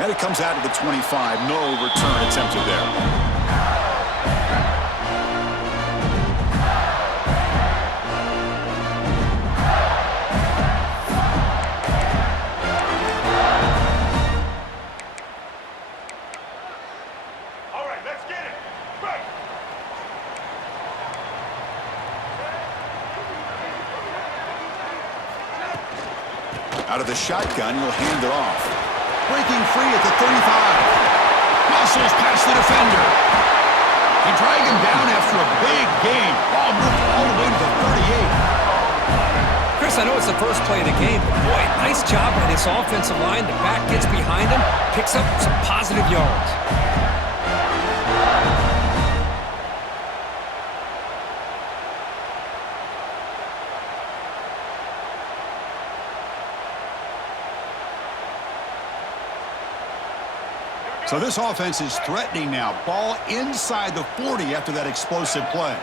And it comes out to the 25. No return attempted there. Out of the shotgun, he'll hand it off. Breaking free at the 35. Muscles past the defender. He dragged him down after a big game. Ball moved all the way to the 38. Chris, I know it's the first play of the game, but boy, nice job by this offensive line. The back gets behind him, picks up some positive yards. So this offense is threatening now. Ball inside the 40 after that explosive play.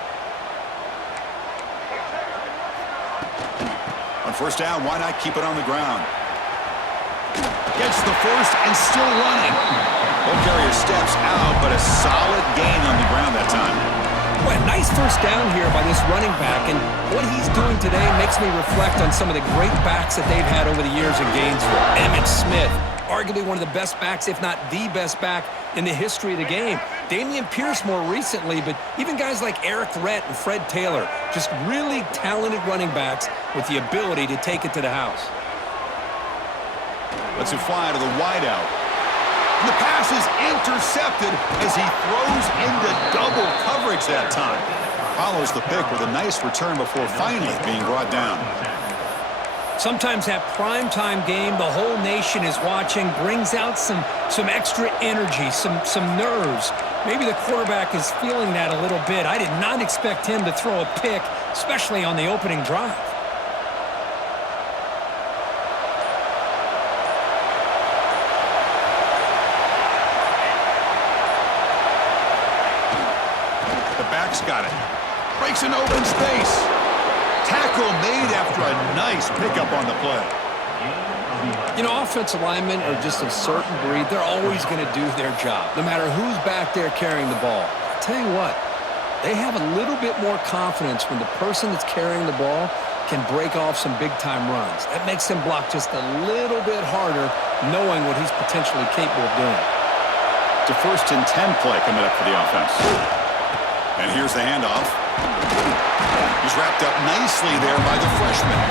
On first down, why not keep it on the ground? Gets the first and still running. Ball carrier steps out, but a solid gain on the ground that time. Boy, nice first down here by this running back, and what he's doing today makes me reflect on some of the great backs that they've had over the years in Gainesville. Emmitt Smith, arguably one of the best backs, if not the best back in the history of the game. Dameon Pierce more recently, but even guys like Eric Rhett and Fred Taylor, just really talented running backs with the ability to take it to the house. Lets it fly to the wideout. And the pass is intercepted as he throws into double coverage that time. Follows the pick with a nice return before finally being brought down. Sometimes that primetime game, the whole nation is watching, brings out some extra energy, some nerves. Maybe the quarterback is feeling that a little bit. I did not expect him to throw a pick, especially on the opening drive. The back's got it. Breaks an open space. Tackle made after a nice pickup on the play. You know, offensive linemen are just a certain breed. They're always going to do their job, no matter who's back there carrying the ball. I'll tell you what, they have a little bit more confidence when the person that's carrying the ball can break off some big-time runs. That makes them block just a little bit harder, knowing what he's potentially capable of doing. It's a 1st and 10 play coming up for the offense. And here's the handoff. He's wrapped up nicely there by the freshman.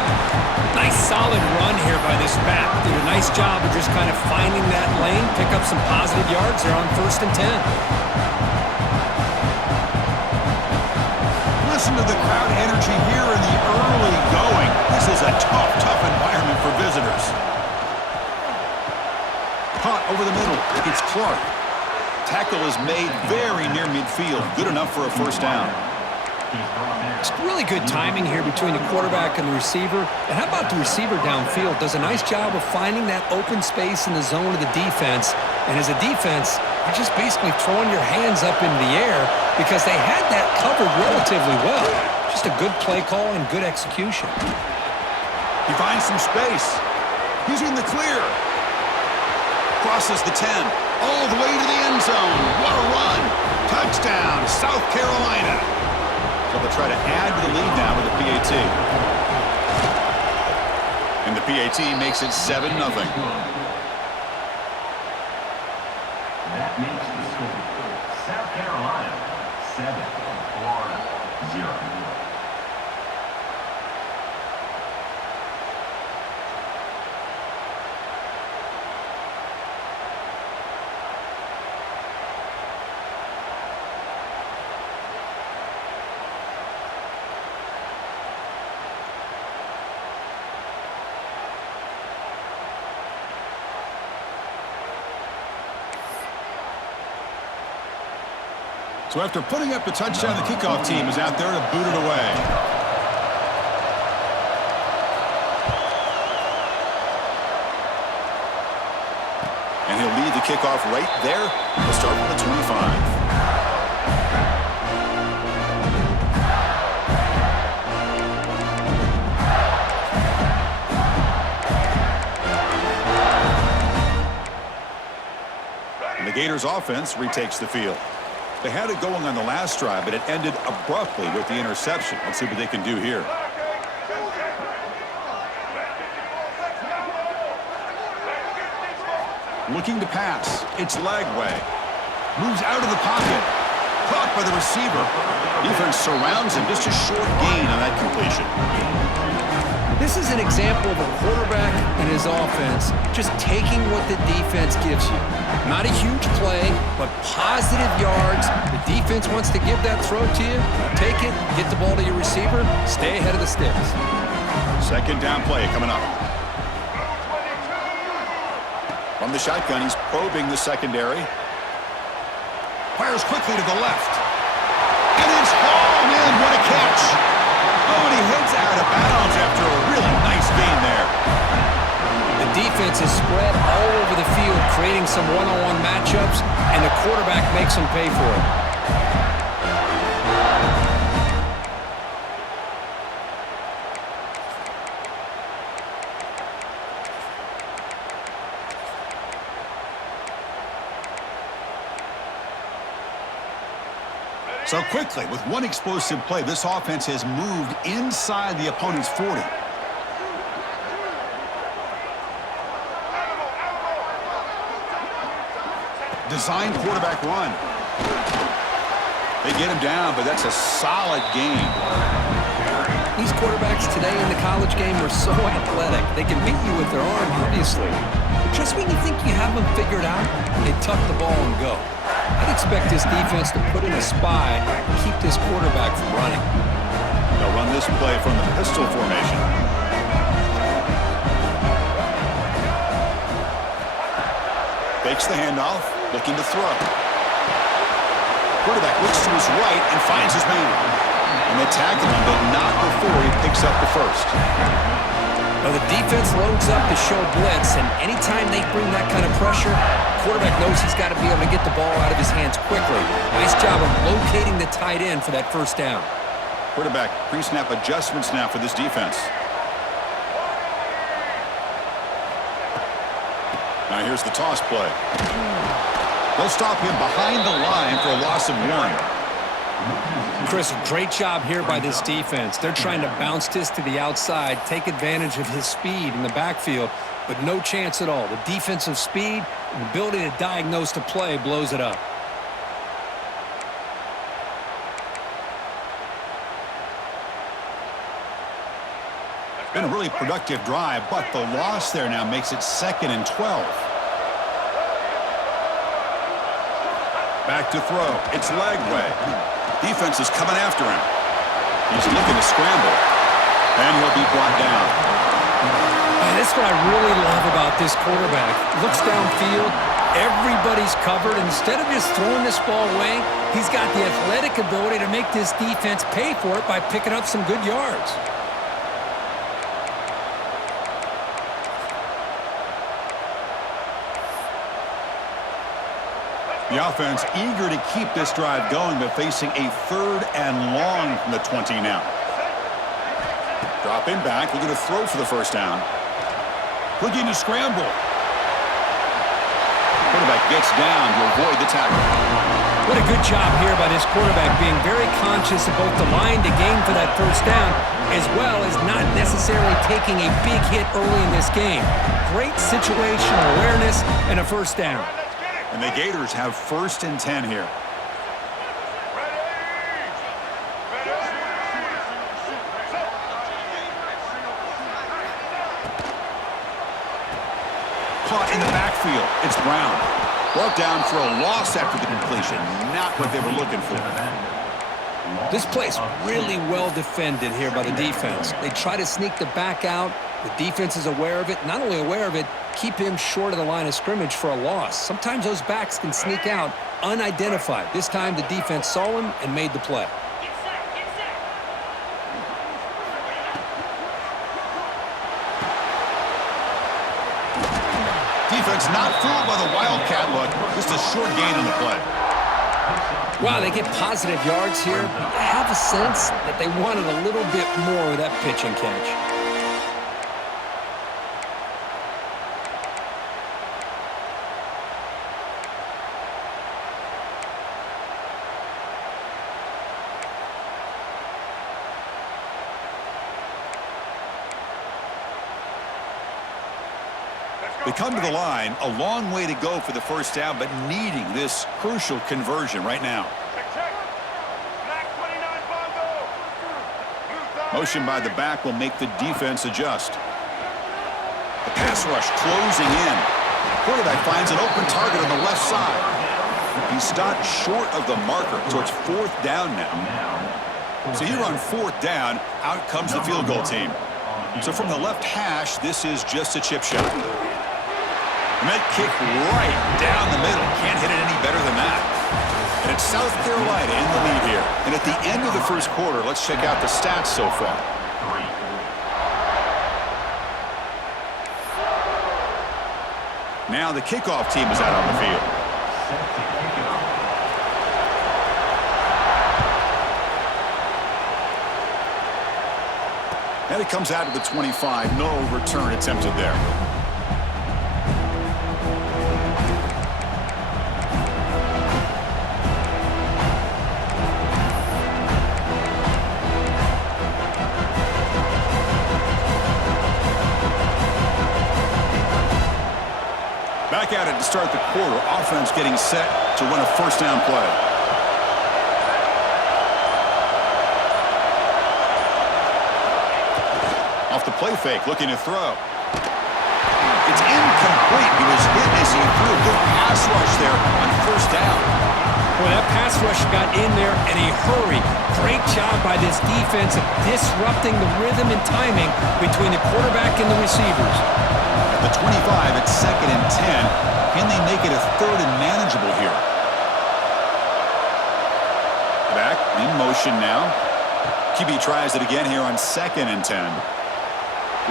Nice solid run here by this back. Did a nice job of just kind of finding that lane, pick up some positive yards there on 1st and 10. Listen to the crowd energy here in the early going. This is a tough environment for visitors. Caught over the middle. It's Clark. Tackle is made very near midfield. Good enough for a first down. It's really good timing here between the quarterback and the receiver. And how about the receiver downfield? Does a nice job of finding that open space in the zone of the defense. And as a defense, you're just basically throwing your hands up in the air because they had that covered relatively well. Just a good play call and good execution. He finds some space. He's in the clear. Crosses the 10. All the way to the end zone. What a run. Touchdown, South Carolina. So they'll try to add to the lead now with the PAT. And the PAT makes it 7-0. That makes the score South Carolina 7, Florida 0. So after putting up the touchdown, the kickoff team is out there to boot it away. And he'll lead the kickoff right there. We'll start from the 25. Gators offense retakes the field. They had it going on the last drive, but it ended abruptly with the interception. Let's see what they can do here. Looking to pass. It's Lagway. Moves out of the pocket. Caught by the receiver. Defense surrounds him. Just a short gain on that completion. This is an example of a quarterback and his offense just taking what the defense gives you. Not a huge play, but positive yards. The defense wants to give that throw to you. Take it, get the ball to your receiver, stay ahead of the sticks. Second down play coming up. From the shotgun, he's probing the secondary. Fires quickly to the left. And it's hauled in. What a catch. Oh, and he heads out of bounds after a really nice gain there. The defense is spread all over the field, creating some one-on-one matchups, and the quarterback makes them pay for it. So quickly, with one explosive play, this offense has moved inside the opponent's 40. Design quarterback run. They get him down, but that's a solid gain. These quarterbacks today in the college game are so athletic. They can beat you with their arm, obviously. But just when you think you have them figured out, they tuck the ball and go. I'd expect this defense to put in a spy and keep this quarterback from running. They'll run this play from the pistol formation. Fakes the handoff, looking to throw. Quarterback looks to his right and finds his man. And they tackle him, but not before he picks up the first. Well, the defense loads up to show blitz, and anytime they bring that kind of pressure, the quarterback knows he's got to be able to get the ball out of his hands quickly. Nice job of locating the tight end for that first down. Quarterback pre-snap adjustments now for this defense. Now here's the toss play. They'll stop him behind the line for a loss of 1. Chris, great job here by this defense. They're trying to bounce this to the outside, take advantage of his speed in the backfield, but no chance at all. The defensive speed and ability to diagnose the play blows it up. Been a really productive drive, but the loss there now makes it 2nd and 12. Back to throw. It's Lagway. Defense is coming after him. He's looking to scramble. And he'll be brought down. That's what I really love about this quarterback. Looks downfield. Everybody's covered. Instead of just throwing this ball away, he's got the athletic ability to make this defense pay for it by picking up some good yards. The offense eager to keep this drive going, but facing a 3rd and long from the 20 now. Dropping back, looking to throw for the first down. Looking to scramble. Quarterback gets down to avoid the tackle. What a good job here by this quarterback, being very conscious of both the line to gain for that first down, as well as not necessarily taking a big hit early in this game. Great situational awareness and a first down. And the Gators have 1st and 10 here. Caught in the backfield. It's Brown. Brought down for a loss after the completion. Not what they were looking for. This play's really well defended here by the defense. They try to sneak the back out. The defense is aware of it. Not only aware of it, keep him short of the line of scrimmage for a loss. Sometimes those backs can sneak out unidentified. This time the defense saw him and made the play. Defense not fooled by the Wildcat look. Just a short gain on the play. Wow, they get positive yards here. I have a sense that they wanted a little bit more of that pitch and catch. They come to the line, a long way to go for the first down, but needing this crucial conversion right now. Motion by the back will make the defense adjust. The pass rush closing in. Quarterback finds an open target on the left side. He stopped short of the marker, so it's fourth down now. So here on fourth down, out comes the field goal team. So from the left hash, this is just a chip shot. And that kick right down the middle. Can't hit it any better than that. And it's South Carolina in the lead here. And at the end of the first quarter, let's check out the stats so far. Now the kickoff team is out on the field. And it comes out of the 25. No return attempted there. Back at it to start the quarter. Offense getting set to run a first down play. Off the play fake, looking to throw. It's incomplete. He was hit as he threw a good pass rush there on first down. Well, that pass rush got in there in a hurry. Great job by this defense of disrupting the rhythm and timing between the quarterback and the receivers. At the 25, it's 2nd and 10. Can they make it a 3rd and manageable here? Back in motion now. QB tries it again here on 2nd and 10.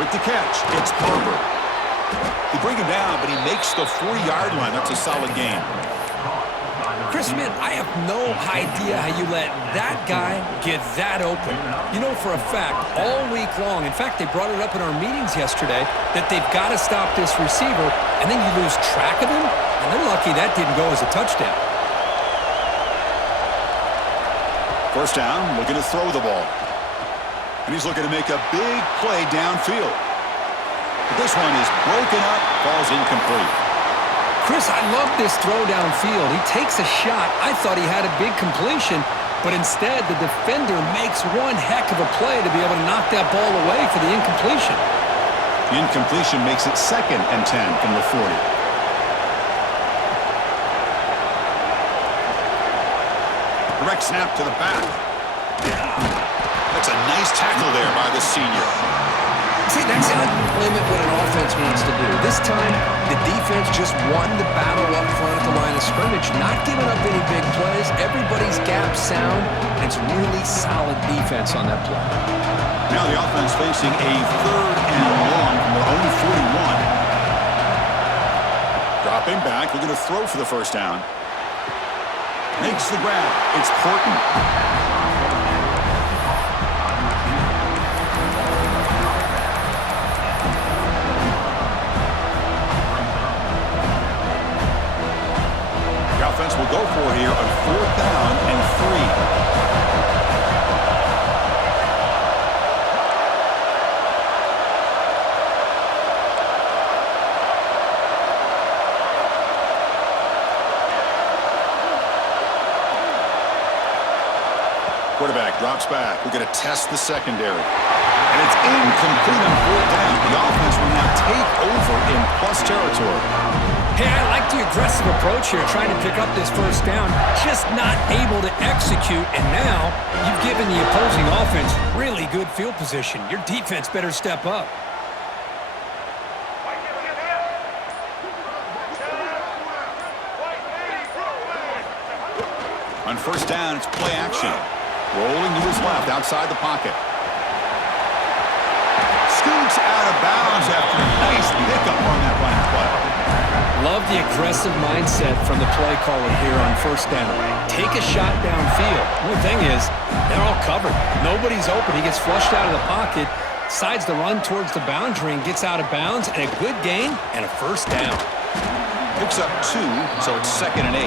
With the catch, it's Barber. They bring him down, but he makes the 40-yard line. That's a solid gain. Chris, man, I have no idea how you let that guy get that open. You know for a fact, all week long, in fact, they brought it up in our meetings yesterday, that they've got to stop this receiver, and then you lose track of him, and they're lucky that didn't go as a touchdown. First down, looking to throw the ball. And he's looking to make a big play downfield. But this one is broken up, falls incomplete. Chris, I love this throw downfield. He takes a shot. I thought he had a big completion, but instead the defender makes one heck of a play to be able to knock that ball away for the incompletion. The incompletion makes it 2nd and 10 from the 40. Direct snap to the back. That's a nice tackle there by the senior. See, that's how you limit what an offense wants to do. This time, the defense just won the battle up front at the line of scrimmage, not giving up any big plays. Everybody's gap sound. It's really solid defense on that play. Now the offense facing a 3rd and long from their own 41. Dropping back, looking to throw for the first down. Makes the grab. It's Horton. Offense will go for it here on 4th down and 3. Quarterback drops back. We're going to test the secondary. And it's incomplete on 4th down. The offense will now take over in plus territory. Hey, I like the aggressive approach here, trying to pick up this first down, just not able to execute, and now you've given the opposing offense really good field position. Your defense better step up. On first down, it's play action. Rolling to his left, outside the pocket. Scoots out of bounds after a nice pickup on that running play. Love the aggressive mindset from the play caller here on first down. Take a shot downfield. The thing is, they're all covered. Nobody's open. He gets flushed out of the pocket, decides to run towards the boundary and gets out of bounds, and a good gain and a first down. Picks up 2, so it's 2nd and 8.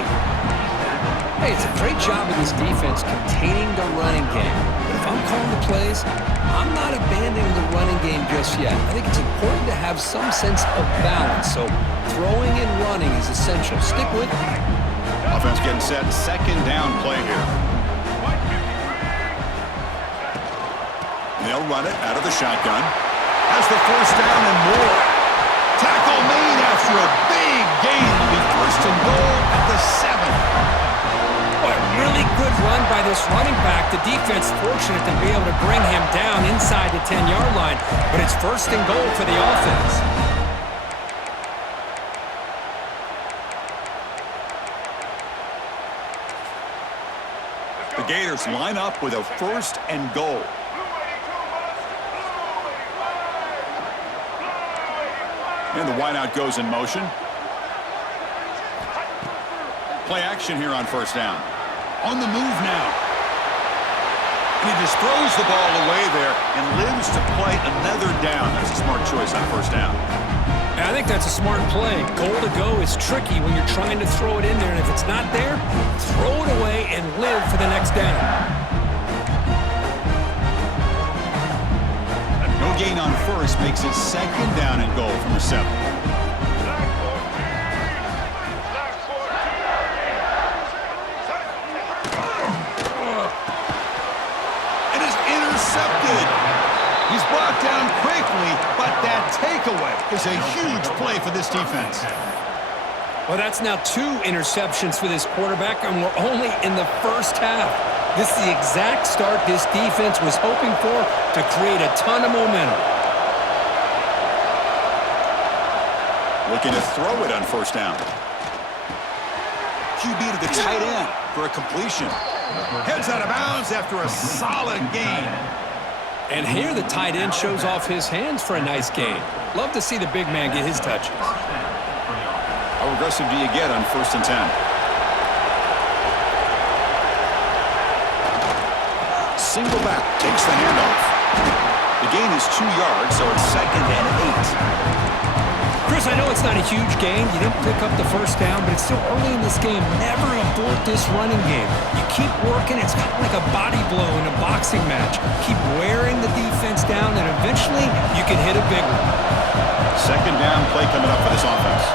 Hey, it's a great job of this defense containing the running game. But if I'm calling the plays, I'm not abandoning the running game just yet. I think it's important to have some sense of balance, so throwing and running is essential. Stick with it. Offense getting set. Second down play here. They'll run it out of the shotgun. Has the first down and more. Tackle made after a big gain. It'll be first and goal at the 7. A really good run by this running back. The defense fortunate to be able to bring him down inside the 10-yard line, but it's first and goal for the offense. The Gators line up with a first and goal. And the wideout goes in motion. Play action here on first down. On the move now. And he just throws the ball away there and lives to play another down. That's a smart choice on first down. I think that's a smart play. Goal to go is tricky when you're trying to throw it in there, and if it's not there, throw it away and live for the next down. No gain on first makes it second down and goal from the 7. And is intercepted. He's brought down quickly, but that takeaway is a huge play for this defense. Well, that's now 2 interceptions for this quarterback, and we're only in the first half. This is the exact start this defense was hoping for to create a ton of momentum. Looking to throw it on first down. QB to the tight end for a completion. Heads out of bounds after a solid gain. And here the tight end shows off his hands for a nice gain. Love to see the big man get his touches. How aggressive do you get on first and 10? Single back, takes the handoff. The gain is 2 yards, so it's second and 8. Chris, I know it's not a huge gain. You didn't pick up the first down, but it's still early in this game. Never abort this running game. You keep working. It's kind of like a body blow in a boxing match. Keep wearing the defense down, and eventually you can hit a big one. Second down play coming up for this offense.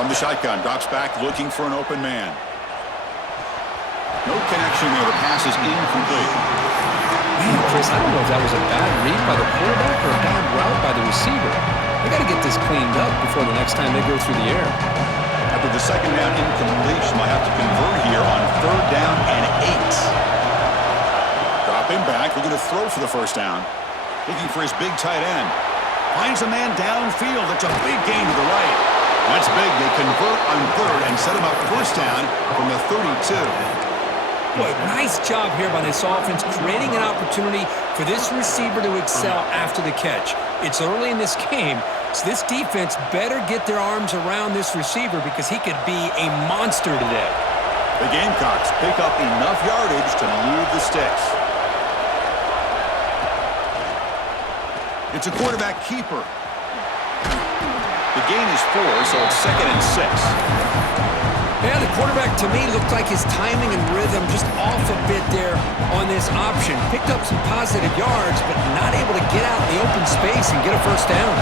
From the shotgun, drops back, looking for an open man. No connection there. The pass is incomplete. Man, Chris, I don't know if that was a bad read by the quarterback or a bad route by the receiver. They got to get this cleaned up before the next time they go through the air. After the second down incompletion, might have to convert here on third down and 8. Dropping back, looking to throw for the first down. Looking for his big tight end. Finds a man downfield. That's a big gain to the right. That's big. They convert on third and set him up first down from the 32. Boy, nice job here by this offense, creating an opportunity for this receiver to excel after the catch. It's early in this game, so this defense better get their arms around this receiver because he could be a monster today. The Gamecocks pick up enough yardage to move the sticks. It's a quarterback keeper. The gain is 4, so it's second and 6. Yeah, the quarterback, to me, looked like his timing and rhythm just off a bit there on this option. Picked up some positive yards, but not able to get out in the open space and get a first down.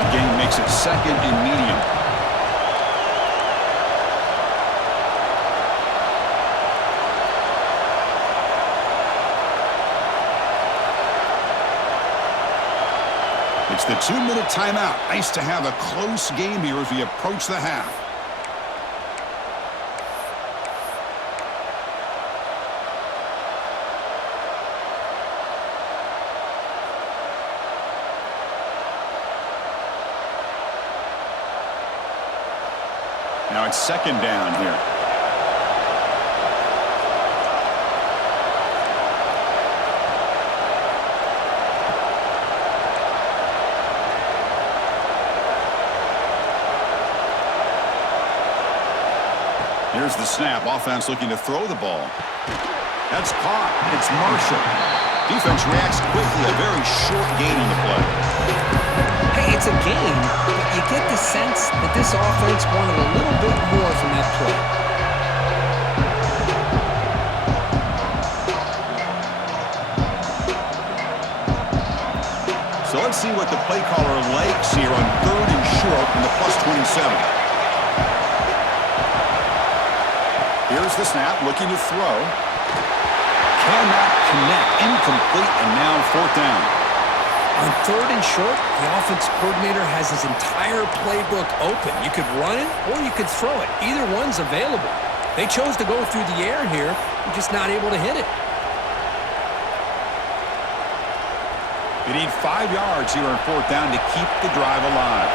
The gain makes it second and medium. It's the 2-minute timeout. Nice to have a close game here as we approach the half. Now it's second down here. Here's the snap. Offense looking to throw the ball. That's caught. It's Marshall. Defense reacts quickly. A very short gain in the play. Hey, it's a game, but you get the sense that this offense wanted a little bit more from that play. So let's see what the play caller likes here on 3rd and short from the +27. Here's the snap, looking to throw. Cannot connect, incomplete, and now 4th down. On 3rd and short, the offense coordinator has his entire playbook open. You could run it or you could throw it. Either one's available. They chose to go through the air here. They're just not able to hit it. They need 5 yards here on 4th down to keep the drive alive.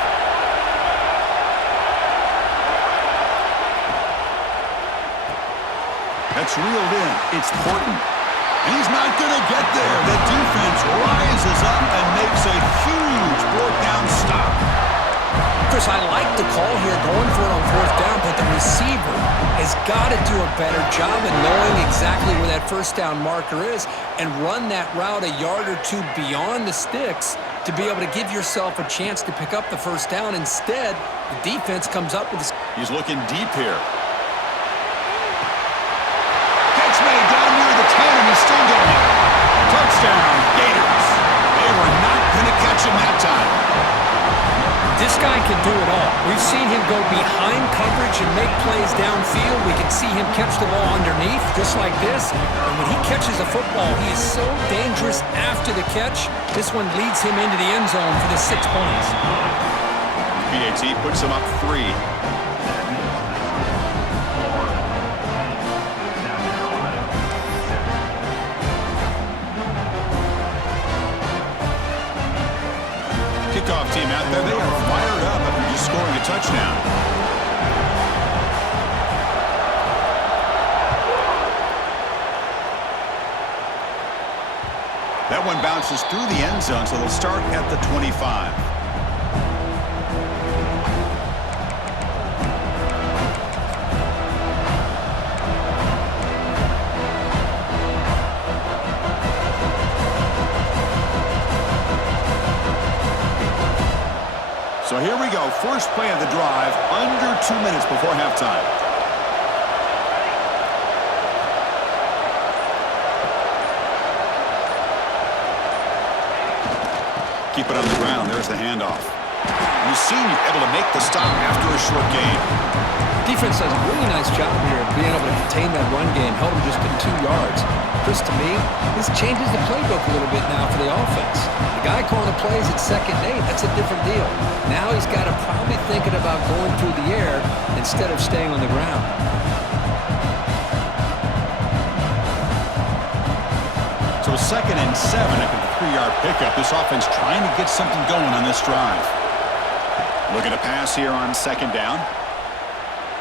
That's reeled in. It's Horton. And he's not going to get there. The defense rises up and makes a huge 4th down stop. Chris, I like the call here going for it on 4th down, but the receiver has got to do a better job of knowing exactly where that 1st down marker is and run that route a yard or two beyond the sticks to be able to give yourself a chance to pick up the 1st down. Instead, the defense comes up with this. He's looking deep here. Catch made down near the 10, and he's still going. Touchdown, Gators. They were not going to catch him that time. This guy can do it all. We've seen him go behind coverage and make plays downfield. We can see him catch the ball underneath, just like this. And when he catches a football, he is so dangerous after the catch. This one leads him into the end zone for the 6 points. PAT puts him up 3. Kickoff team out there, they are fired up after just scoring a touchdown. That one bounces through the end zone, so they'll start at the 25. So here we go, first play of the drive, under 2 minutes before halftime. Keep it on the ground, there's the handoff. You see him able to make the stop after a short gain. Defense does a really nice job here of being able to contain that run game, held him just in 2 yards. Chris, to me, this changes the playbook a little bit now for the offense. The guy calling the plays at 2nd and 8, that's a different deal. Now he's got to probably thinking about going through the air instead of staying on the ground. So 2nd and 7 after the 3-yard pickup. This offense trying to get something going on this drive. Looking to pass here on 2nd down.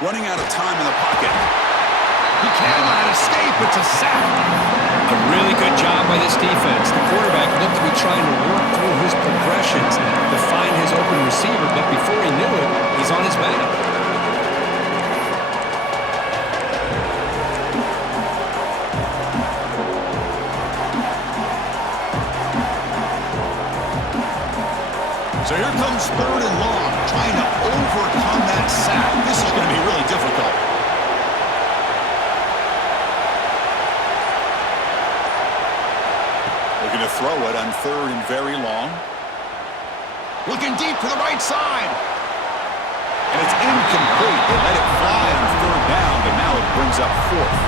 Running out of time in the pocket. He cannot escape. It's a sack. A really good job by this defense. The quarterback looked to be trying to work through his progressions to find his open receiver, but before he knew it, he's on his back. So here comes 3rd and long, trying to overcome that sack. This is going to be really difficult. Looking to throw it on 3rd and very long. Looking deep to the right side. And it's incomplete. They let it fly on 3rd down, but now it brings up 4th.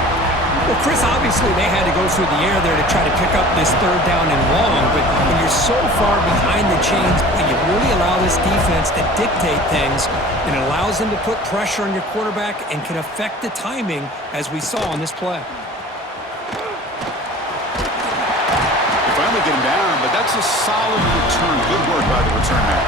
Well, Chris, obviously they had to go through the air there to try to pick up this 3rd down and long, but when you're so far behind the chains, you really allow this defense to dictate things, and it allows them to put pressure on your quarterback and can affect the timing, as we saw on this play. They finally get him down, but that's a solid return. Good work by the return man.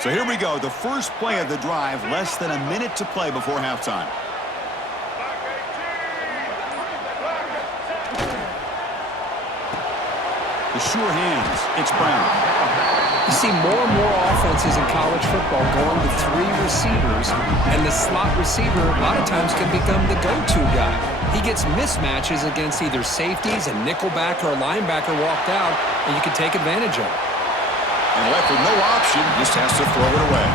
So here we go, the first play of the drive, less than a minute to play before halftime. The sure hands, it's Brown. You see more and more offenses in college football going to 3 receivers, and the slot receiver a lot of times can become the go-to guy. He gets mismatches against either safeties, a nickelback, or a linebacker walked out, and you can take advantage of it. And left with no option, just has to throw it away.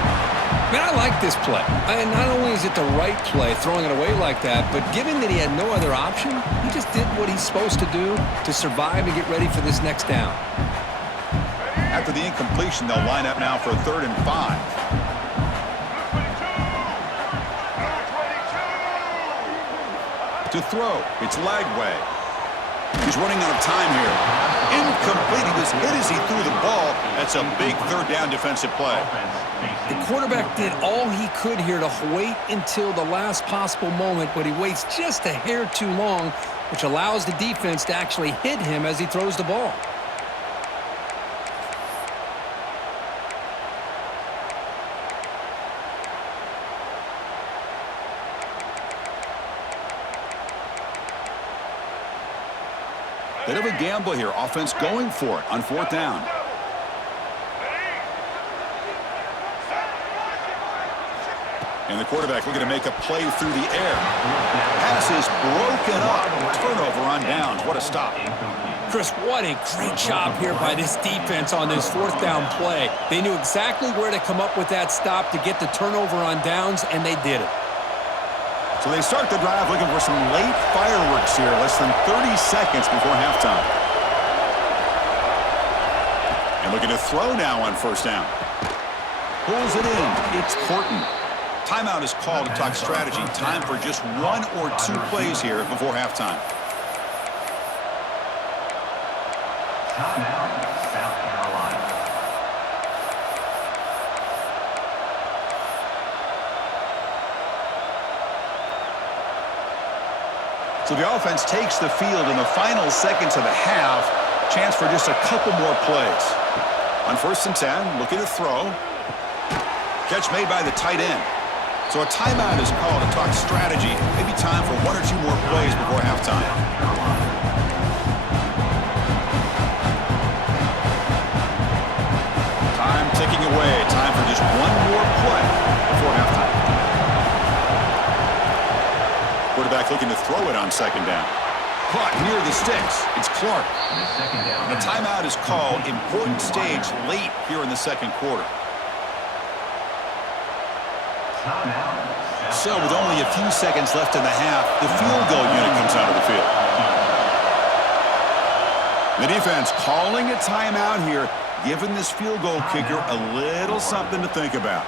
Man, I like this play. And not only is it the right play, throwing it away like that, but given that he had no other option, he just did what he's supposed to do to survive and get ready for this next down. After the incompletion, they'll line up now for 3rd and 5. To throw, it's Lagway. He's running out of time here. Incomplete. He was hit as he threw the ball. That's a big 3rd down defensive play. The quarterback did all he could here to wait until the last possible moment, but he waits just a hair too long, which allows the defense to actually hit him as he throws the ball. Bit of a gamble here. Offense going for it on 4th down. And the quarterback looking to make a play through the air. Pass is broken up. Turnover on downs. What a stop. Chris, what a great job here by this defense on this 4th down play. They knew exactly where to come up with that stop to get the turnover on downs, and they did it. So they start the drive looking for some late fireworks here, less than 30 seconds before halftime. And looking to throw now on 1st down. Pulls it in. It's Horton. Timeout is called to talk strategy. Time for just 1 or 2 plays here before halftime. Timeout, South Carolina. So the offense takes the field in the final seconds of the half. Chance for just a couple more plays. On 1st and 10, looking to throw. Catch made by the tight end. So a timeout is called to talk strategy. Maybe time for 1 or 2 more plays before halftime. Time ticking away. Time for just 1 more play before halftime. Quarterback looking to throw it on 2nd down. Caught near the sticks. It's Clark. The timeout is called. Important stage late here in the 2nd quarter. So with only a few seconds left in the half, the field goal unit comes out of the field. The defense calling a timeout here, giving this field goal kicker a little something to think about.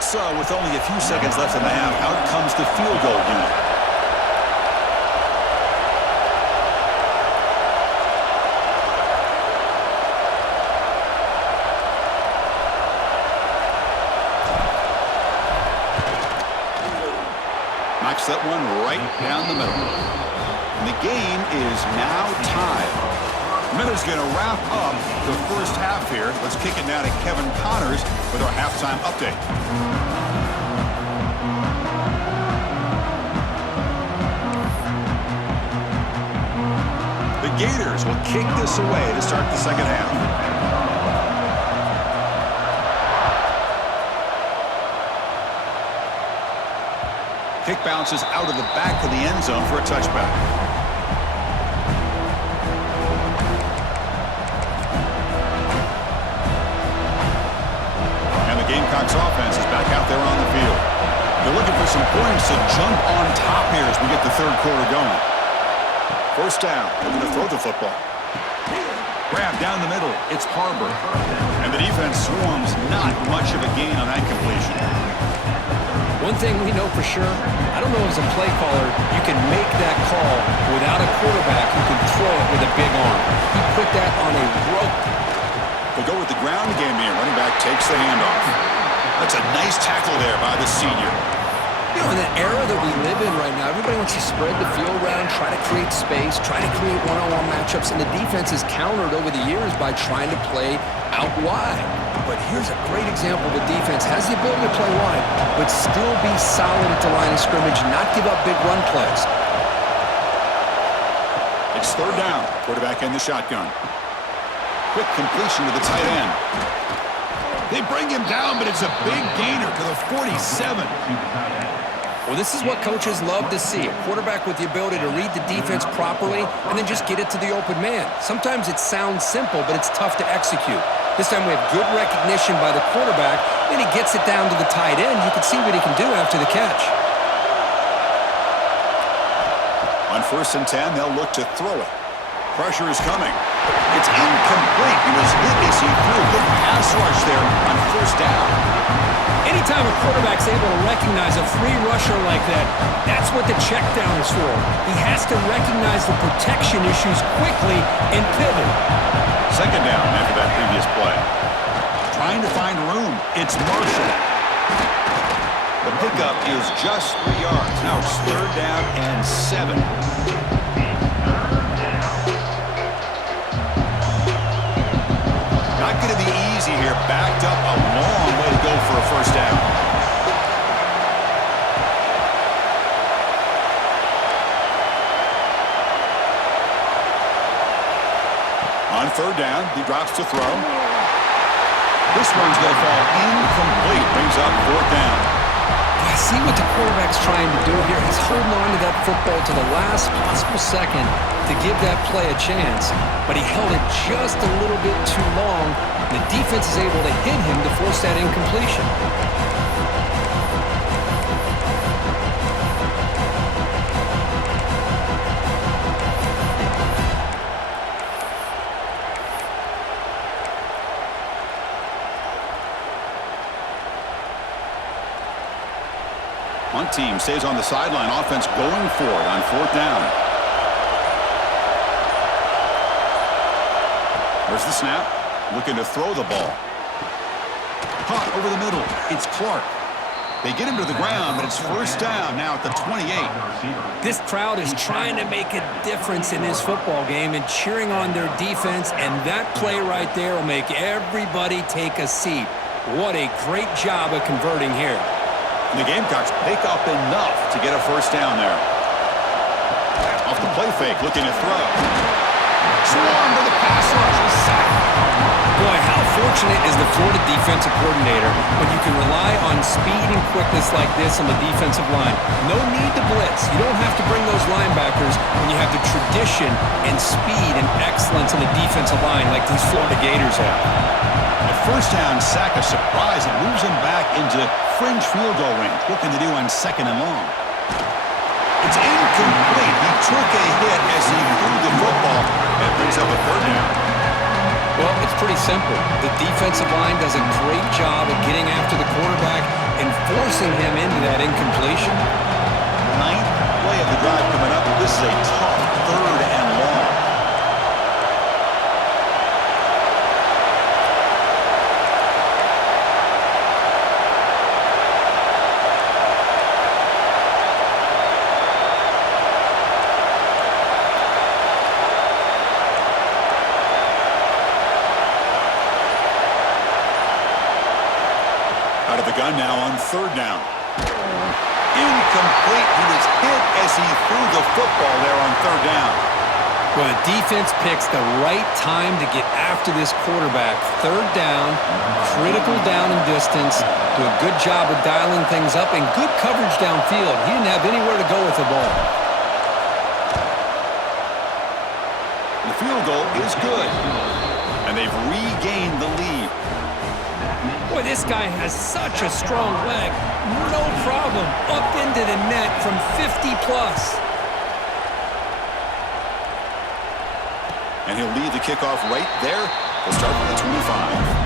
So with only a few seconds left in the half, out comes the field goal unit. Knocks that one right down the middle. And the game is now tied. The Miller's going to wrap up the 1st half here. Let's kick it now to Kevin Connors with our halftime update. The Gators will kick this away to start the 2nd half. Kick bounces out of the back of the end zone for a touchback. And the Gamecocks offense is back out there on the field. They're looking for some points to jump on top here as we get the 3rd quarter going. 1st down, they're going to throw the football. Grab down the middle, it's Harbor. And the defense swarms not much of a gain on that completion. One thing we know for sure, I don't know as a play caller, you can make that call without a quarterback who can throw it with a big arm. He put that on a rope. They go with the ground game here. Running back takes the handoff. That's a nice tackle there by the senior. You know, in the era that we live in right now, everybody wants to spread the field around, try to create space, try to create one-on-one matchups, and the defense is countered over the years by trying to play out wide. But here's a great example. The defense has the ability to play wide, but still be solid at the line of scrimmage, not give up big run plays. It's 3rd down. Quarterback in the shotgun. Quick completion to the tight end. They bring him down, but it's a big gainer to the 47. Well, this is what coaches love to see. A quarterback with the ability to read the defense properly and then just get it to the open man. Sometimes it sounds simple, but it's tough to execute. This time we have good recognition by the quarterback, and he gets it down to the tight end. You can see what he can do after the catch. On 1st and 10, they'll look to throw it. Pressure is coming. It's incomplete. He was hit as he threw. Good pass rush there on 1st down. Anytime a quarterback's able to recognize a free rusher like that, that's what the check down is for. He has to recognize the protection issues quickly and pivot. 2nd down after that previous play. Trying to find room. It's Marshall. The pickup is just 3 yards. Now it's 3rd down and 7. Not going to be easy here. Backed up a long way to go for a 1st down. On 3rd down, he drops to throw. This one's going to fall incomplete. Brings up 4th down. I see what the quarterback's trying to do here. He's holding on to that football to the last possible second to give that play a chance, but he held it just a little bit too long. The defense is able to hit him to force that incompletion. Punt team stays on the sideline. Offense going for it on 4th down. There's the snap. Looking to throw the ball. Caught over the middle. It's Clark. They get him to the ground, but it's 1st down now at the 28. This crowd is trying to make a difference in this football game and cheering on their defense, and that play right there will make everybody take a seat. What a great job of converting here. The Gamecocks pick up enough to get a 1st down there. Off the play fake, looking to throw. Swarm to the pass rush. Boy, how fortunate is the Florida defensive coordinator when you can rely on speed and quickness like this on the defensive line. No need to blitz. You don't have to bring those linebackers when you have the tradition and speed and excellence on the defensive line like these Florida Gators have. At 1st down, sack a surprise. It moves him back into fringe field goal range. Looking to do on 2nd and long. It's incomplete. He took a hit as he threw the football. And brings up a 3rd down. Well, it's pretty simple. The defensive line does a great job of getting after the quarterback and forcing him into that incompletion. 9th play of the drive coming up. This is a tough 3rd and long. Out of the gun now on 3rd down. Incomplete. He was hit as he threw the football there on 3rd down. Well, the defense picks the right time to get after this quarterback. 3rd down, critical down and distance. Do a good job of dialing things up and good coverage downfield. He didn't have anywhere to go with the ball. The field goal is good. And they've regained the lead. Boy, this guy has such a strong leg. No problem. Up into the net from 50-plus. And he'll lead the kickoff right there. We'll start from the 25.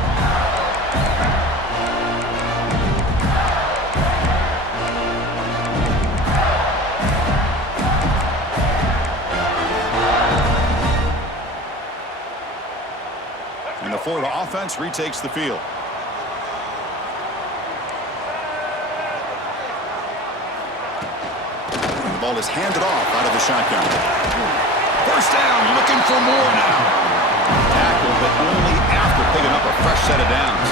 And the Florida offense retakes the field. The ball is handed off out of the shotgun. 1st down, looking for more now. Tackle, but only after picking up a fresh set of downs.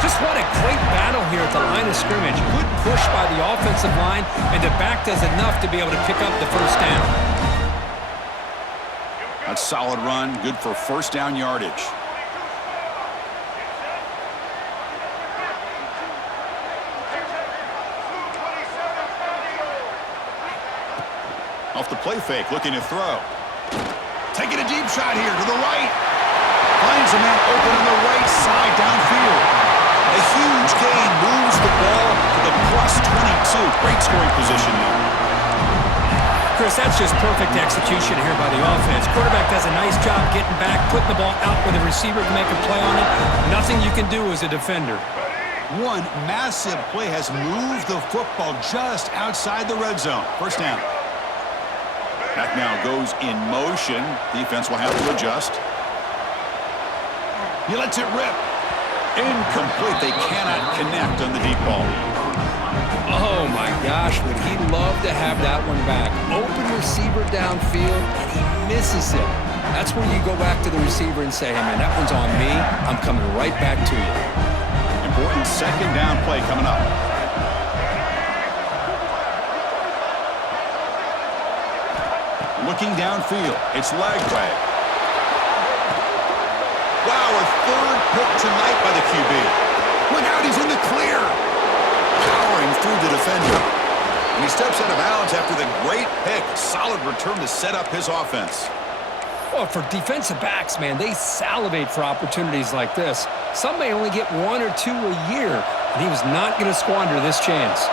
Just what a great battle here at the line of scrimmage. Good push by the offensive line, and the back does enough to be able to pick up the 1st down. That's a solid run, good for 1st down yardage. Off the play fake, looking to throw. Taking a deep shot here to the right. Finds a man open on the right side downfield. A huge gain moves the ball to the +22. Great scoring position now. Chris, that's just perfect execution here by the offense. Quarterback does a nice job getting back, putting the ball out where the receiver can make a play on it. Nothing you can do as a defender. One massive play has moved the football just outside the red zone. First down. Back now goes in motion. Defense will have to adjust. He lets it rip. Incomplete. They cannot connect on the deep ball. Oh, my gosh, would he love to have that one back. Open receiver downfield, and he misses it. That's where you go back to the receiver and say, hey, man, that one's on me. I'm coming right back to you. Important second down play coming up. Looking downfield. It's Lagway. Wow, a third pick tonight by the QB. Look out, he's in the clear. Powering through the defender. And he steps out of bounds after the great pick. Solid return to set up his offense. Well, for defensive backs, man, they salivate for opportunities like this. Some may only get one or two a year, and he was not going to squander this chance.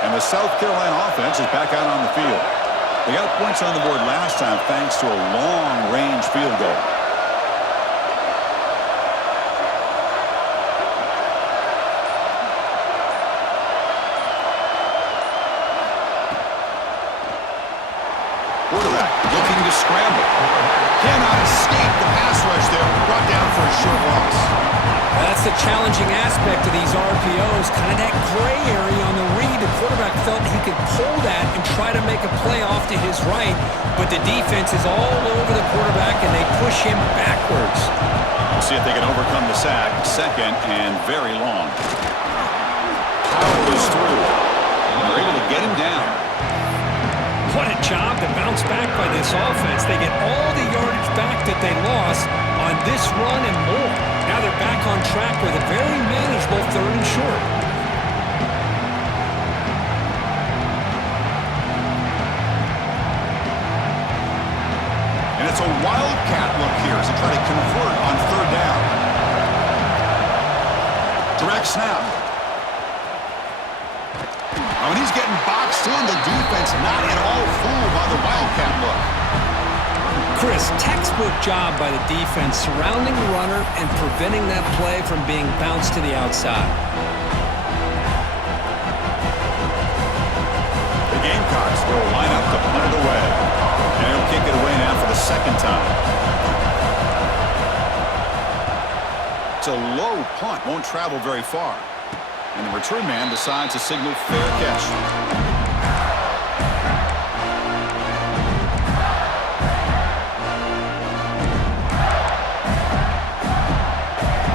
And the South Carolina offense is back out on the field. They got points on the board last time thanks to a long-range field goal. Quarterback looking to scramble. Cannot escape the pass rush there. Brought down for a short loss. That's the challenging aspect of these RPOs, kind of that gray area on the read. The quarterback felt he could pull that and try to make a play off to his right, but the defense is all over the quarterback, and they push him backwards. We'll see if they can overcome the sack. Second and very long. Power is through. And they're able to get him down. What a job to bounce back by this offense. They get all the yardage back that they lost on this run and more. Now they're back on track with a very manageable 3rd and short. And it's a wildcat look here as they try to convert on 3rd down. Direct snap. Oh, and he's getting boxed in. The defense not at all fooled by the wildcat look. Chris, textbook job by the defense surrounding the runner and preventing that play from being bounced to the outside. The Gamecocks will line up to punt it away. And he'll kick it away now for the 2nd time. It's a low punt, won't travel very far. And the return man decides to signal fair catch.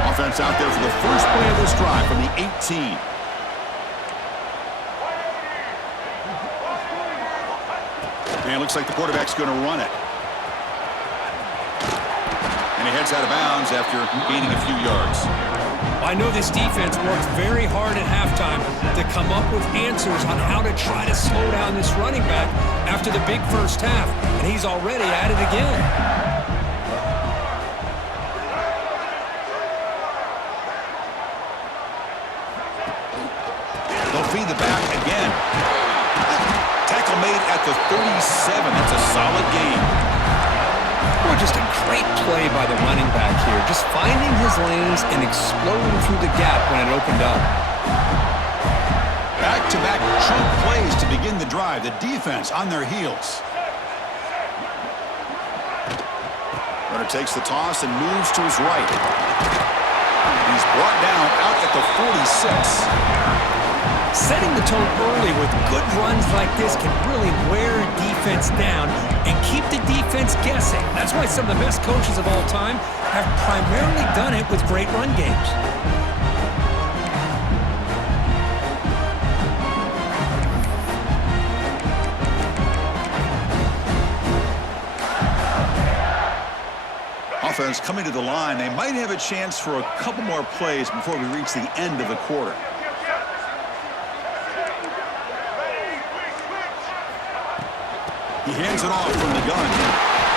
Offense out there for the first play of this drive from the 18. And it looks like the quarterback's going to run it. And he heads out of bounds after gaining a few yards. I know this defense worked very hard at halftime to come up with answers on how to try to slow down this running back after the big first half, and he's already at it again. They'll feed the back again. Tackle made at the 37. That's a solid gain. Well, just a great play by the running back here, just finding his lanes and exploding through the gap when it opened up. Back-to-back chunk plays to begin the drive. The defense on their heels. Runner takes the toss and moves to his right. He's brought down out at the 46. Setting the tone early with good runs like this can really wear a defense down and keep the defense guessing. That's why some of the best coaches of all time have primarily done it with great run games. Offense coming to the line. They might have a chance for a couple more plays before we reach the end of the quarter. He hands it off from the gun.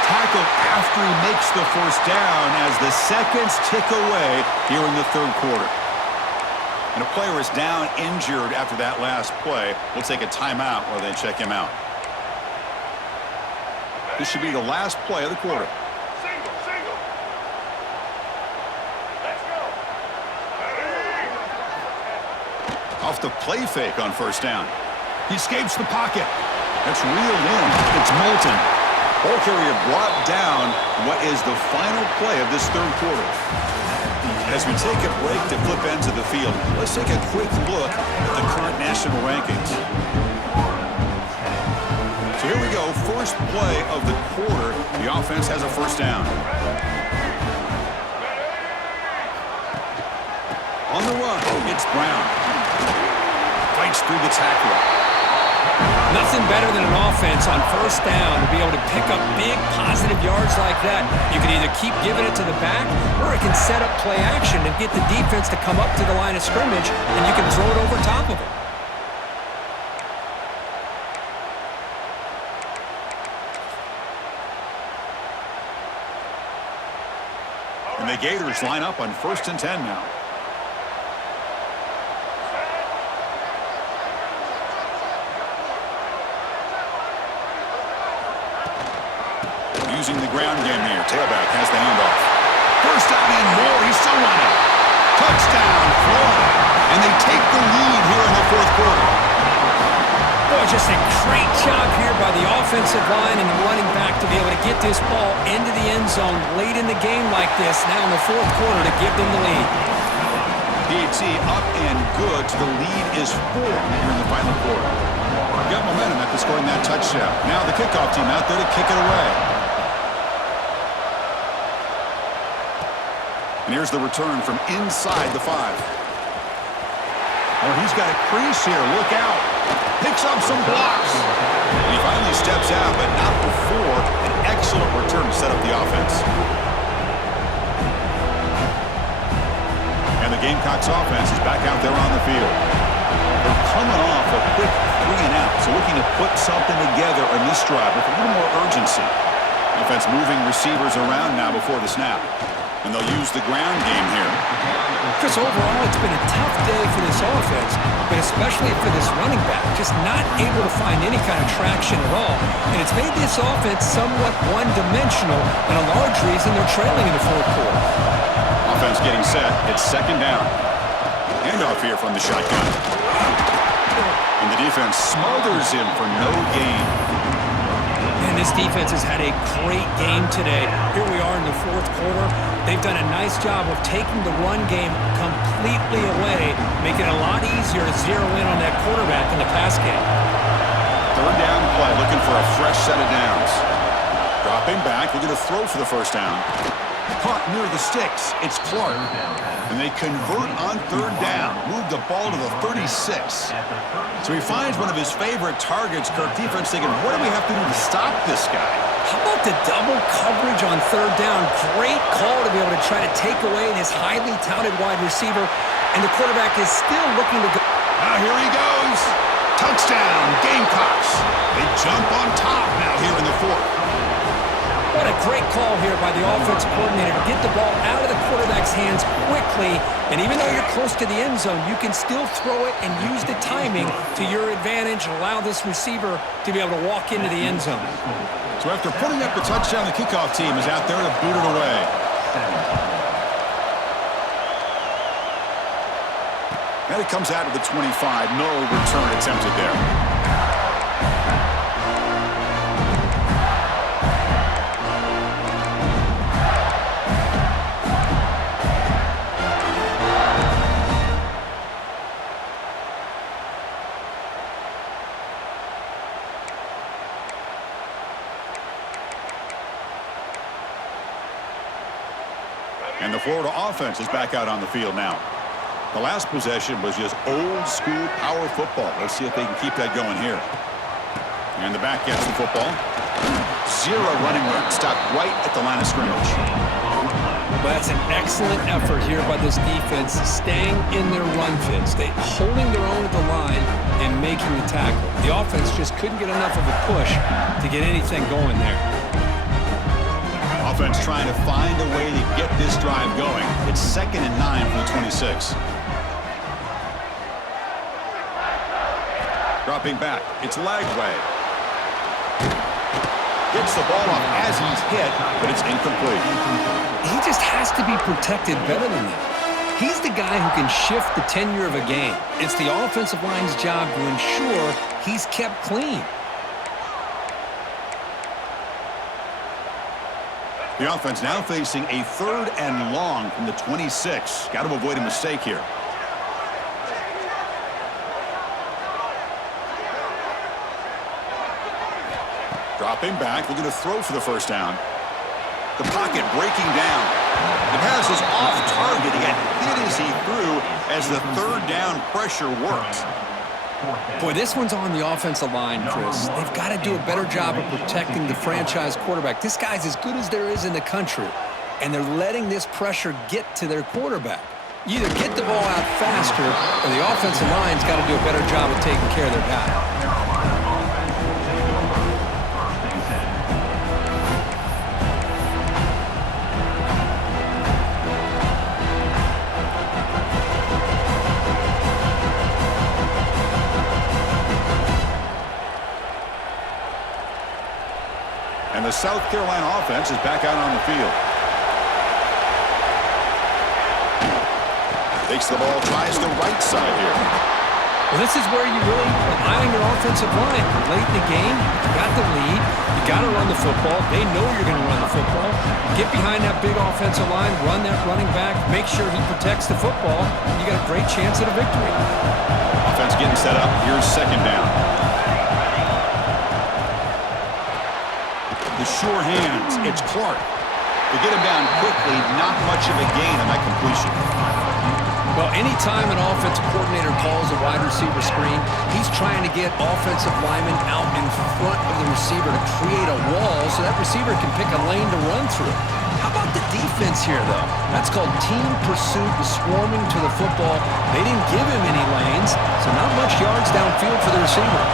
Tackle after he makes the first down as the seconds tick away here in the third quarter. And a player is down injured after that last play. We'll take a timeout while they check him out. This should be the last play of the quarter. Single. Let's go. Off the play fake on first down. He escapes the pocket. That's reeled in. It's Moulton. Ball carrier brought down what is the final play of this third quarter. As we take a break to flip ends of the field, let's take a quick look at the current national rankings. So here we go, first play of the quarter. The offense has a first down. On the run, it's Brown. Fights through the tackler. Nothing better than an offense on first down to be able to pick up big positive yards like that. You can either keep giving it to the back, or it can set up play action and get the defense to come up to the line of scrimmage, and you can throw it over top of it. And the Gators line up on 1st and 10 now. Using the ground game here. Tailback has the handoff. First down and more. He's still running. Touchdown, Florida. And they take the lead here in the fourth quarter. Boy, just a great job here by the offensive line and the running back to be able to get this ball into the end zone late in the game like this, now in the fourth quarter, to give them the lead. PAT up and good. The lead is 4 here in the final quarter. Got momentum after scoring that touchdown. Now the kickoff team out there to kick it away. And here's the return from inside the 5. Oh, he's got a crease here. Look out. Picks up some blocks. And he finally steps out, but not before an excellent return to set up the offense. And the Gamecocks offense is back out there on the field. They're coming off a quick 3-and-out, so looking to put something together on this drive with a little more urgency. Offense moving receivers around now before the snap. And they'll use the ground game here. Chris, overall, it's been a tough day for this offense, but especially for this running back, just not able to find any kind of traction at all. And it's made this offense somewhat one-dimensional, and a large reason they're trailing in the fourth quarter. Offense getting set. It's second down. Handoff here from the shotgun. And the defense smothers him for no gain. And this defense has had a great game today. Here we are in the fourth quarter. They've done a nice job of taking the run game completely away, making it a lot easier to zero in on that quarterback in the pass game. Third down play, looking for a fresh set of downs. Dropping back, looking to throw for the first down. Caught near the sticks. It's Clark. And they convert on third down. Move the ball to the 36. So he finds one of his favorite targets. Kirk defense thinking, what do we have to do to stop this guy? How about the double coverage on third down? Great call to be able to try to take away this highly touted wide receiver. And the quarterback is still looking to go. Now here he goes. Touchdown, Gamecocks. They jump on top now here in the fourth. What a great call here by the offensive coordinator to get the ball out of the quarterback's hands quickly. And even though you're close to the end zone, you can still throw it and use the timing to your advantage and allow this receiver to be able to walk into the end zone. So after putting up the touchdown, the kickoff team is out there to boot it away. And it comes out of the 25. No return attempted there. And the Florida offense is back out on the field now. The last possession was just old school power football. Let's see if they can keep that going here. And the back gets the football. Zero running room. Stopped right at the line of scrimmage. But that's an excellent effort here by this defense, staying in their run fits, holding their own at the line and making the tackle. The offense just couldn't get enough of a push to get anything going there. Offense trying to find a way to get this drive going. It's 2nd and 9 from the 26. Dropping back. It's Lagway. Gets the ball off as he's hit, but it's incomplete. He just has to be protected better than that. He's the guy who can shift the tenure of a game. It's the offensive line's job to ensure he's kept clean. The offense now facing a 3rd and long from the 26. Got to avoid a mistake here. Dropping back, looking to throw for the first down. The pocket breaking down. The pass is off target. He got hit as he threw as the 3rd down pressure works. Boy, this one's on the offensive line, Chris. They've got to do a better job of protecting the franchise quarterback. This guy's as good as there is in the country, and they're letting this pressure get to their quarterback. You either get the ball out faster, or the offensive line's got to do a better job of taking care of their guy. And the South Carolina offense is back out on the field. Takes the ball, tries the right side here. Well, this is where you really rely on your offensive line. Late in the game, you got the lead. You got to run the football. They know you're going to run the football. Get behind that big offensive line, run that running back, make sure he protects the football. You got a great chance at a victory. Offense getting set up. Here's 2nd down. The sure hands. It's Clark. To get him down quickly, not much of a gain on that completion. Well, anytime an offensive coordinator calls a wide receiver screen, he's trying to get offensive linemen out in front of the receiver to create a wall so that receiver can pick a lane to run through. How about the defense here, though? That's called team pursuit and swarming to the football. They didn't give him any lanes, so not much yards downfield for the receiver.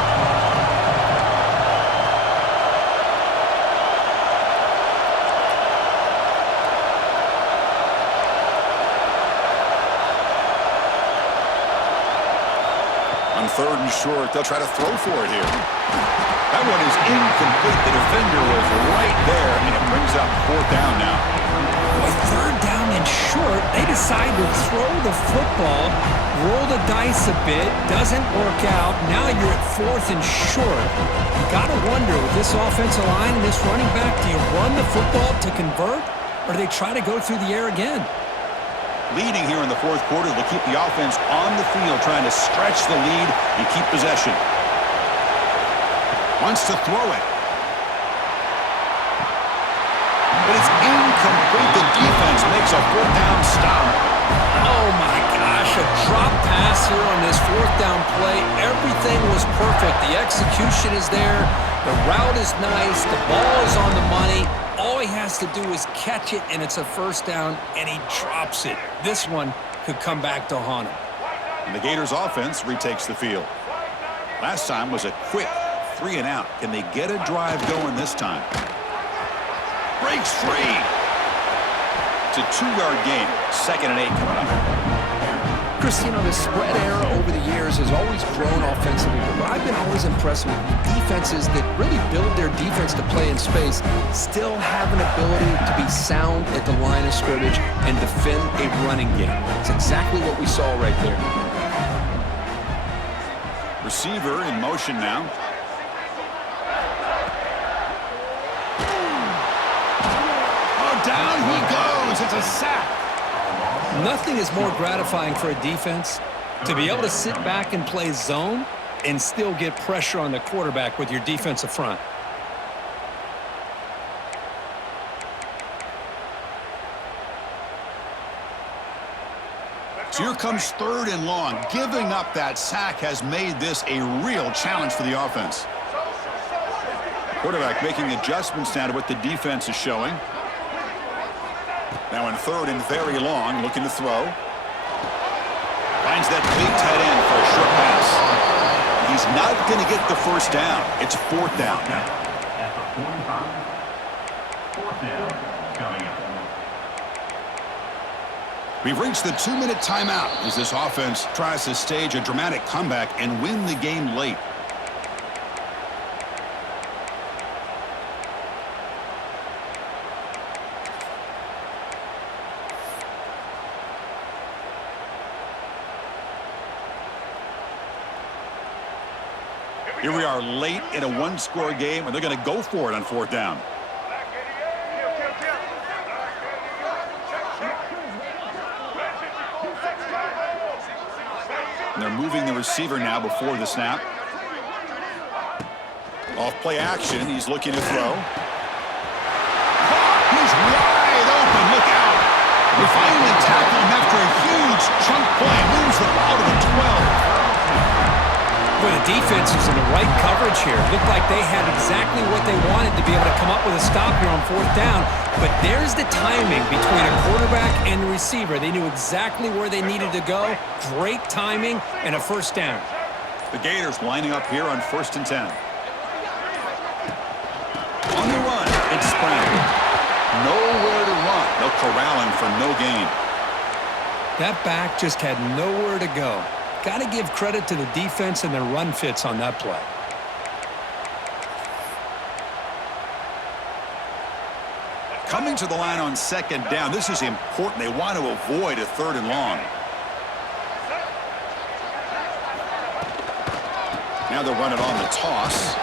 On 3rd and short, they'll try to throw for it here. That one is incomplete. The defender was right there, and it brings up 4th down now. Boy, 3rd down and short, they decide to throw the football, roll the dice a bit, doesn't work out. Now you're at 4th and short. You got to wonder, with this offensive line and this running back, do you run the football to convert, or do they try to go through the air again? Leading here in the 4th quarter, they'll keep the offense on the field, trying to stretch the lead and keep possession. Wants to throw it. But it's incomplete. The defense makes a 4th down stop. Oh my gosh, a drop pass here on this 4th down play. Everything was perfect. The execution is there. The route is nice. The ball is on the money. All he has to do is catch it, and it's a 1st down, and he drops it. This one could come back to haunt him. And the Gators offense retakes the field. Last time was a quick 3 and out. Can they get a drive going this time? Breaks free. It's a 2-yard gain. 2nd and 8 coming up. Chris, you know, the spread era over the years has always grown offensively, but I've been always impressed with defenses that really build their defense to play in space, still have an ability to be sound at the line of scrimmage and defend a running game. It's exactly what we saw right there. Receiver in motion now. Oh, down he goes. It's a sack. Nothing is more gratifying for a defense to be able to sit back and play zone and still get pressure on the quarterback with your defensive front. So here comes 3rd and long. Giving up that sack has made this a real challenge for the offense. Quarterback making adjustments now to what the defense is showing. Now in third and very long, looking to throw. Finds that big tight end for a short pass. He's not going to get the first down. It's fourth down. At the 45. Fourth down coming up. We've reached the 2-minute timeout as this offense tries to stage a dramatic comeback and win the game late. Here we are late in a one-score game, and they're going to go for it on fourth down. And they're moving the receiver now before the snap. Off play action, he's looking to throw. He's wide open, look out. They finally tackle him after a huge chunk play. Moves the ball to the 12. Well, the defense is in the right coverage here. Looked like they had exactly what they wanted to be able to come up with a stop here on fourth down. But there's the timing between a quarterback and the receiver. They knew exactly where they needed to go. Great timing and a first down. The Gators lining up here on 1st and 10. On the run, it's Sprague. Nowhere to run. They'll corral him for no gain. That back just had nowhere to go. Got to give credit to the defense and their run fits on that play. Coming to the line on 2nd down. This is important. They want to avoid a 3rd and long. Now they'll run it on the toss.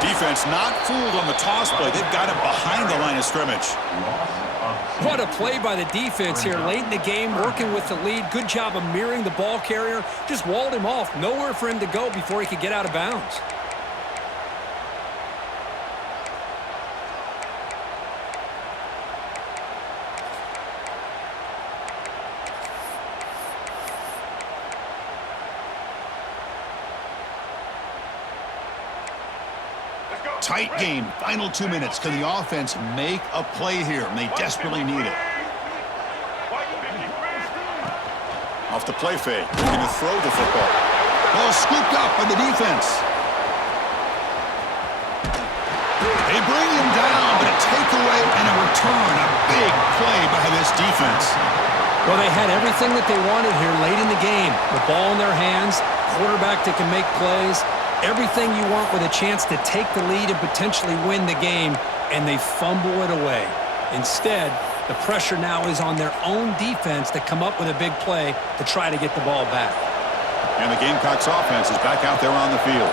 Defense not fooled on the toss play. They've got it behind the line of scrimmage. What a play by the defense here late in the game, working with the lead. Good job of mirroring the ball carrier. Just walled him off. Nowhere for him to go before he could get out of bounds. Tight game. Final 2 minutes. Can the offense make a play here? And they desperately need it. Off the play fake. They're going to throw the football. Ball scooped up by the defense. They bring him down, but a takeaway and a return. A big play by this defense. Well, they had everything that they wanted here late in the game. The ball in their hands, quarterback that can make plays. Everything you want with a chance to take the lead and potentially win the game, and they fumble it away. Instead, the pressure now is on their own defense to come up with a big play to try to get the ball back. And the Gamecocks offense is back out there on the field.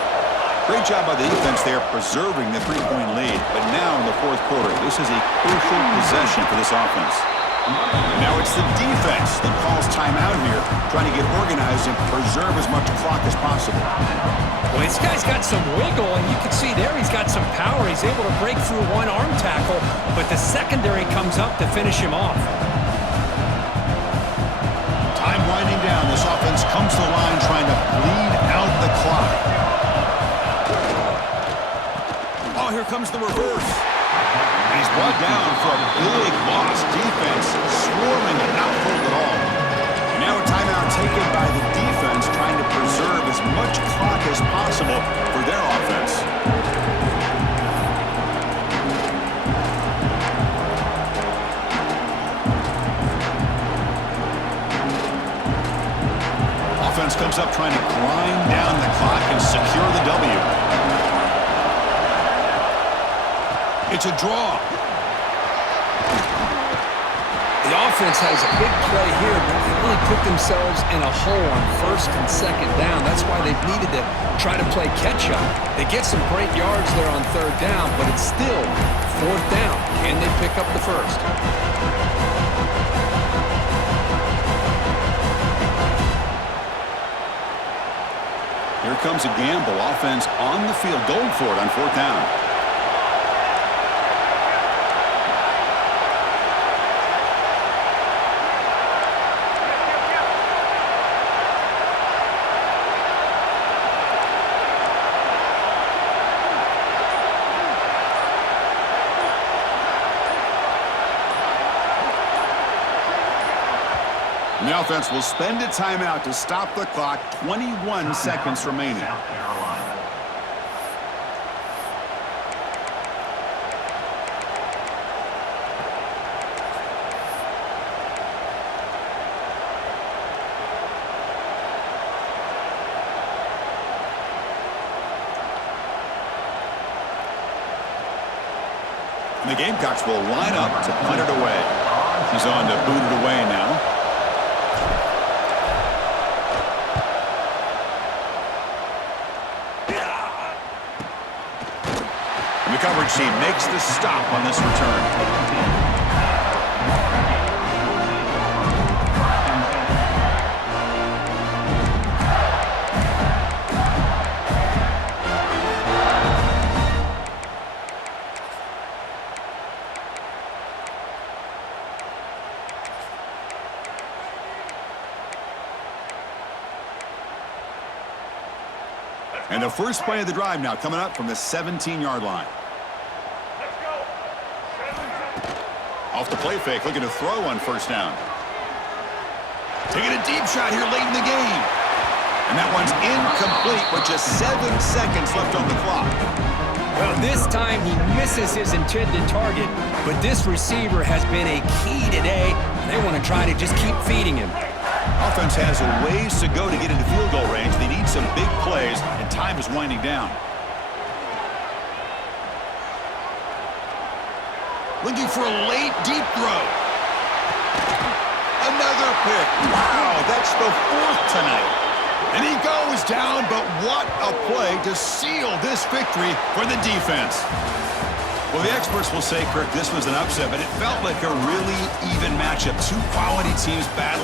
Great job by the defense there preserving the 3-point lead. But now in the 4th quarter, this is a crucial possession for this offense. Now it's the defense that calls timeout here, trying to get organized and preserve as much clock as possible. Well, this guy's got some wiggle, and you can see there he's got some power. He's able to break through one arm tackle, but the secondary comes up to finish him off. Time winding down. This offense comes to the line trying to bleed out the clock. Oh, here comes the reverse. And he's brought down for a big loss. Defense swarming and not pulled at all. And now a timeout taken by the defense trying to preserve as much clock as possible for their offense. Offense comes up trying to grind down the clock and secure the W. It's a draw. The offense has a big play here, but they really put themselves in a hole on 1st and 2nd down. That's why they've needed to try to play catch-up. They get some great yards there on 3rd down, but it's still 4th down. Can they pick up the first? Here comes a gamble. Offense on the field, going for it on 4th down. And the offense will spend a timeout to stop the clock. 21 seconds remaining. South Carolina. And the Gamecocks will line up to punt it away. He's on to boot it away now. And the coverage team makes the stop on this return. And the first play of the drive now coming up from the 17-yard line. Off the play fake, looking to throw on first down. Taking a deep shot here late in the game. And that one's incomplete with just 7 seconds left on the clock. Well, this time he misses his intended target, but this receiver has been a key today. They want to try to just keep feeding him. Offense has a ways to go to get into field goal range. They need some big plays, and time is winding down. Looking for a late, deep throw. Another pick. Wow, that's the 4th tonight. And he goes down, but what a play to seal this victory for the defense. Well, the experts will say, Kirk, this was an upset, but it felt like a really even matchup. Two quality teams battling.